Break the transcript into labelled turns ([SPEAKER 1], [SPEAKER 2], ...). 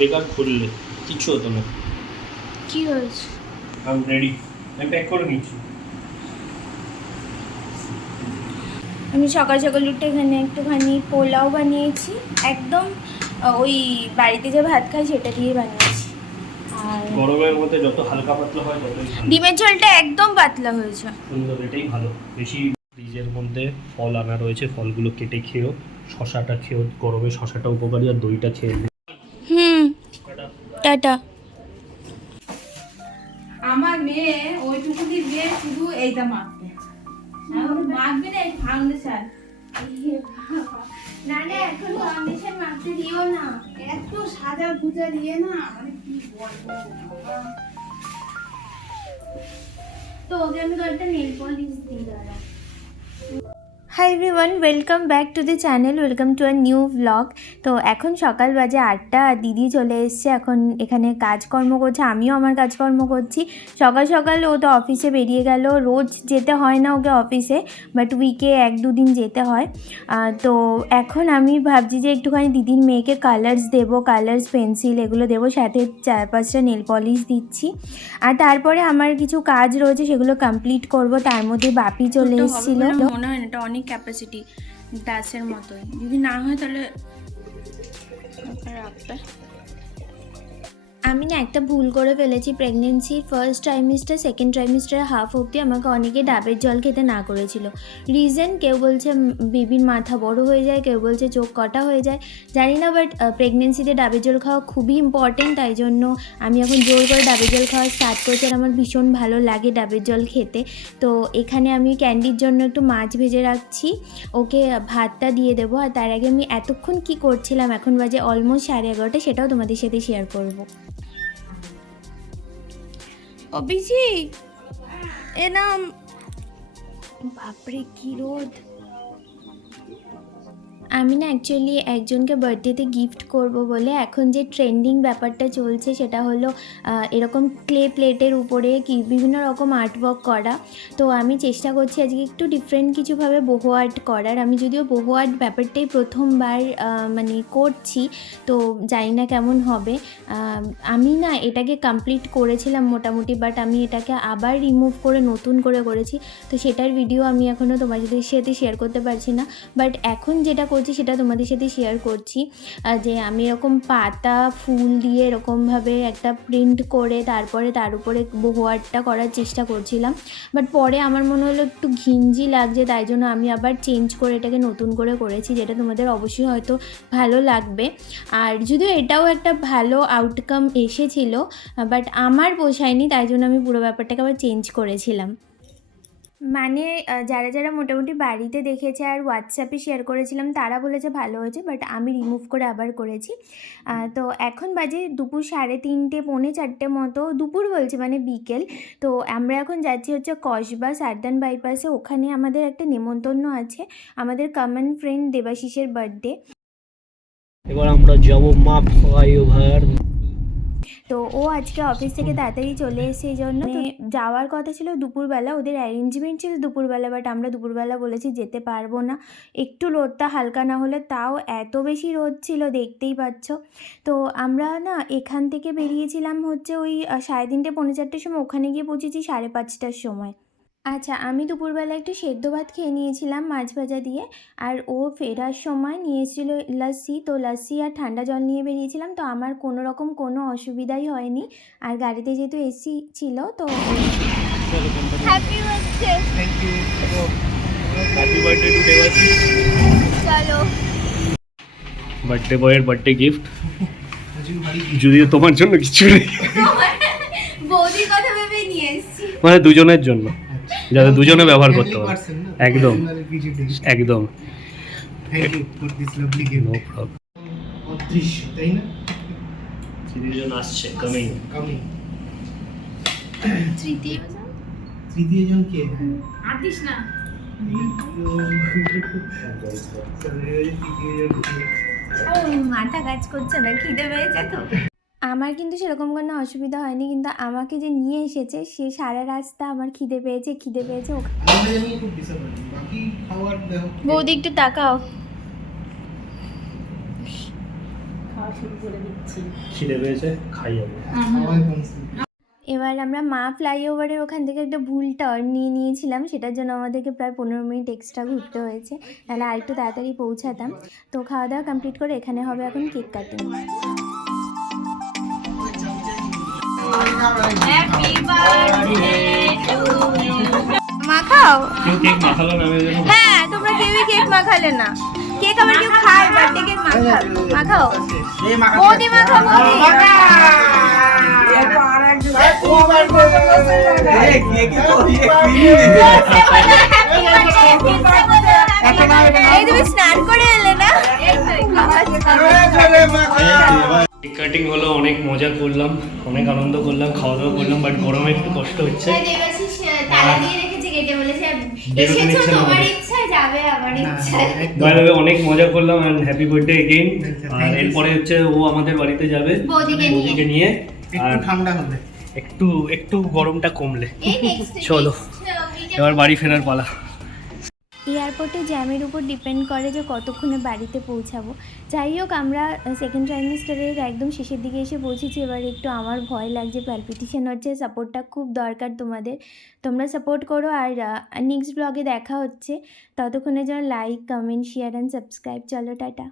[SPEAKER 1] বেকার খুললে। কিচ্ছু হতো না।
[SPEAKER 2] কি হয়েছে?
[SPEAKER 1] আম রেডি আমি প্যাক করে নিচ্ছি।
[SPEAKER 2] আমি সকাল সকাল উঠে এখানে একটুখানি পোলাও বানিয়েছি। একদম ওই বাড়িতে যে ভাত খাই সেটা দিয়ে বানিয়েছি। আর
[SPEAKER 1] গরমের মধ্যে যত হালকা পাতলা হয় ততই
[SPEAKER 2] ডিমের ঝোলটা একদম পাতলা হয়েছে।
[SPEAKER 1] সুন্দর এটাই ভালো। বেশি ফ্রিজের মধ্যে ফল আনা রয়েছে ফলগুলো কেটে খেয়েও। শশাটা খেয়েও গরমে শশাটা উপকারী আর দইটা খেয়ে
[SPEAKER 2] টাটা
[SPEAKER 3] আমার মেয়ে ওইটুকুনি মেয়ে শুধু এইটা মাখবে। মাখবে না এই ফাউন্ডেশন
[SPEAKER 2] না না এখন ফাউন্ডেশন মাখতে দিও না।
[SPEAKER 3] এত সাজা গুজা দিয়ে না মানে কি বলব?
[SPEAKER 2] তো ওকে আমি কয়েকটা নেল পলিশ দিই দাঁড়া hi everyone welcome back to the channel welcome to a new blog তো এখন সকাল বাজে আটটা দিদি চলে এসছে এখন এখানে কাজকর্ম করছে আমিও আমার কাজকর্ম করছি। সকাল সকাল ও তো অফিসে বেরিয়ে গেল রোজ যেতে হয় না ওকে অফিসে বাট উইকে এক দুদিন যেতে হয়। তো এখন আমি ভাবছি যে একটুখানি দিদির মেয়েকে কালার্স দেবো কালার্স পেন্সিল এগুলো দেবো সাথে চার পাঁচটা নেল পলিশ দিচ্ছি। আর তারপরে আমার কিছু কাজ রয়েছে সেগুলো কমপ্লিট করব তার মধ্যে বাপি চলে এসেছিল। মনে হয় না এটা অনেক ক্যাপাসিটি দাসের মতোই। যদি না হয় তাহলে রাখতে আমি না একটা ভুল করে ফেলেছি। প্রেগনেন্সির ফার্স্ট ট্রাইমিস্টার সেকেন্ড ট্রাইমিস্টারের হাফ অবধি আমাকে অনেকে ডাবের জল খেতে না করেছিল। রিজন কেউ বলছে বেবির মাথা বড় হয়ে যায়, কেউ বলছে চোখ কটা হয়ে যায়। জানি না বাট প্রেগনেন্সিতে ডাবের জল খাওয়া খুবই ইম্পর্টেন্ট তাই জন্য আমি এখন জোর করে ডাবের জল খাওয়া স্টার্ট করছি। আর আমার ভীষণ ভালো লাগে ডাবের জল খেতে। তো এখানে আমি ক্যান্ডির জন্য একটু মাছ ভেজে রাখছি। ওকে ভাতটা দিয়ে দেবো। আর তার আগে আমি এতক্ষণ কি করছিলাম, এখন বাজে অলমোস্ট সাড়ে এগারোটা, সেটাও তোমাদের সাথে শেয়ার করব। অভিজি এ নাম বাপরে কি রোদ। আমি না অ্যাকচুয়ালি একজনকে বার্থডেতে গিফট করব বলে এখন যে ট্রেন্ডিং ব্যাপারটা চলছে সেটা হলো এরকম ক্লে প্লেটের উপরে কি বিভিন্ন রকম আর্টওয়ার্ক করা। তো আমি চেষ্টা করছি আজকে একটু ডিফারেন্ট কিছুভাবে বহু আর্ট করার। আমি যদিও বহু আর্ট ব্যাপারটাই প্রথমবার মানে করছি, তো জানি না কেমন হবে। আমি না এটাকে কমপ্লিট করেছিলাম মোটামুটি বাট আমি এটাকে আবার রিমুভ করে, নতুন করে করেছি। তো সেটার ভিডিও আমি এখনও তোমাদের সাথে শেয়ার করতে পারছি না। বাট এখন যেটা করছি সেটা তোমাদের সাথে শেয়ার করছি। যে আমি এরকম পাতা, ফুল দিয়ে এরকমভাবে একটা প্রিন্ট করে তারপরে তার উপরে বহু আর্টটা করার চেষ্টা করছিলাম। বাট পরে আমার মনে হলো একটু ঘিঞ্জি লাগছে, তাই জন্য আমি আবার চেঞ্জ করে এটাকে নতুন করে করেছি, যেটা তোমাদের অবশ্যই হয়তো ভালো লাগবে। আর যদিও এটাও একটা ভালো আউটকাম এসেছিল বাট আমার পোষায়নি, তাই জন্য আমি পুরো ব্যাপারটাকে আবার চেঞ্জ করেছিলাম। মানে যারা যারা মোটামুটি বাড়িতে দেখেছে আর হোয়াটসঅ্যাপে শেয়ার করেছিলাম, তারা বলেছে ভালো হয়েছে বাট আমি রিমুভ করে আবার করেছি। তো এখন বাজে দুপুর সাড়ে তিনটে, পৌনে চারটে মতো, দুপুর বলছি মানে বিকেল। তো আমরা এখন যাচ্ছি হচ্ছে কসবা, সারদান বাইপাসে ওখানে আমাদের একটা নেমন্তন্ন আছে, আমাদের কমন ফ্রেন্ড দেবাশিসের বার্থডে
[SPEAKER 1] এবার আমরা যাব মা ফ্লাইওভার
[SPEAKER 2] তো ও আজকে অফিস থেকে তাড়াতাড়ি চলে এসে এই জন্য মানে যাওয়ার কথা ছিল দুপুরবেলা ওদের অ্যারেঞ্জমেন্ট ছিল দুপুরবেলা বাট আমরা দুপুরবেলা বলেছি যেতে পারব না। একটু রোদটা হালকা না হলে তাও এত বেশি রোদ ছিল দেখতেই পাচ্ছ। তো আমরা না এখান থেকে বেরিয়েছিলাম হচ্ছে ওই সাড়ে তিনটে পৌনে চারটের সময় ওখানে গিয়ে পৌঁছেছি সাড়ে পাঁচটার সময়। আচ্ছা আমি দুপুরবেলা একটু সেদ্ধ ভাত খেয়ে নিয়েছিলাম মাছ ভাজা দিয়ে। আর ও ফেরার সময় নিয়েছিল লাস্সি তো লাস্সি আর ঠান্ডা জল নিয়ে বেরিয়েছিলাম তো আমার কোনো রকম কোনো অসুবিধাই হয়নি। আর গাড়িতে যেহেতু এসি ছিল তো happy birthday
[SPEAKER 1] thank you happy birthday to Debashish
[SPEAKER 2] চলো
[SPEAKER 1] বার্থডে বয়ের বার্থডে গিফট যদিও তোমার জন্য কিছু নেই।
[SPEAKER 2] বৌদির কথা ভেবে নিয়ে এসেছি।
[SPEAKER 1] মানে দুজনের জন্য। যাতে দুজনে ব্যবহার করতে পারে। একদম। একদম।
[SPEAKER 4] অদৃশ্য তাই না?
[SPEAKER 1] তৃতীয়জন আসছে কামিং
[SPEAKER 4] কামি কে?
[SPEAKER 3] না
[SPEAKER 2] মাথা কাজ করছে না খিদে পেয়েছে তো? আমার কিন্তু সেরকম কোনো অসুবিধা হয়নি কিন্তু আমাকে যে নিয়ে এসেছে সে সারা রাস্তা আমার খিদে পেয়েছে খিদে পেয়েছে বৌদি একটু তাকাও।
[SPEAKER 5] খাওয়া শুরু করে দিচ্ছি।
[SPEAKER 1] খিদে পেয়েছে খাই যাব
[SPEAKER 4] সবাই কমছে
[SPEAKER 2] এবার আমরা মা ফ্লাইওভারের ওখান থেকে একটা ভুল টার্ন নিয়ে নিয়েছিলাম সেটার জন্য আমাদেরকে প্রায় পনেরো মিনিট এক্সট্রা ঘুরতে হয়েছে। তাহলে আর একটু তাড়াতাড়ি পৌঁছাতাম। তো খাওয়া দাওয়া কমপ্লিট করে এখানে হবে এখন cake cutting
[SPEAKER 3] happy birthday to you
[SPEAKER 2] মা খাও
[SPEAKER 1] কেউ কেক মাখালো না আমি ওই জন্য
[SPEAKER 2] হ্যাঁ তোমরা কেউই কেক মাখালে না। কেক আবার কেউ খায় বার্থডে কেক মাখা মাখাও? বৌদি এই তুমি স্নান করে এলে না?
[SPEAKER 1] কাটিং হলো অনেক মজা করলাম অনেক আনন্দ করলাম খাওয়া দাওয়া করলাম বাট গরমে একটু কষ্ট হচ্ছে।
[SPEAKER 2] তালা দিয়ে রেখেছে গেটে বলেছে
[SPEAKER 1] বেরোতে
[SPEAKER 2] এসেছ
[SPEAKER 1] দিচ্ছে না
[SPEAKER 2] তোমার
[SPEAKER 1] আমাদের।
[SPEAKER 2] ইচ্ছা যাবে আমার ইচ্ছা
[SPEAKER 1] বাই দ্য অনেক মজা করলাম অ্যান্ড হ্যাপি বার্থডে এগেইন আর এরপরে হচ্ছে ও আমাদের বাড়িতে যাবে
[SPEAKER 2] বৌদিকে নিয়ে।
[SPEAKER 1] আর
[SPEAKER 4] ঠান্ডা হলে
[SPEAKER 1] একটু একটু গরমটা কমলে। চলো এবার বাড়ি ফেরার পালা।
[SPEAKER 2] এয়ারপোর্টে জ্যামের উপর ডিপেন্ড করে যে কতক্ষণে বাড়িতে পৌঁছাবো। যাই হোক, আমরা সেকেন্ড ট্রাইমিস্টারের একদম শেষের দিকে এসে পৌঁছেছি। এবার একটু আমার ভয় লাগছে প্যালপিটিশান হচ্ছে সাপোর্টটা খুব দরকার তোমাদের। তোমরা সাপোর্ট করো আর নেক্সট ব্লগে দেখা হচ্ছে। ততক্ষণে যেন like comment share and subscribe চলো, টাটা।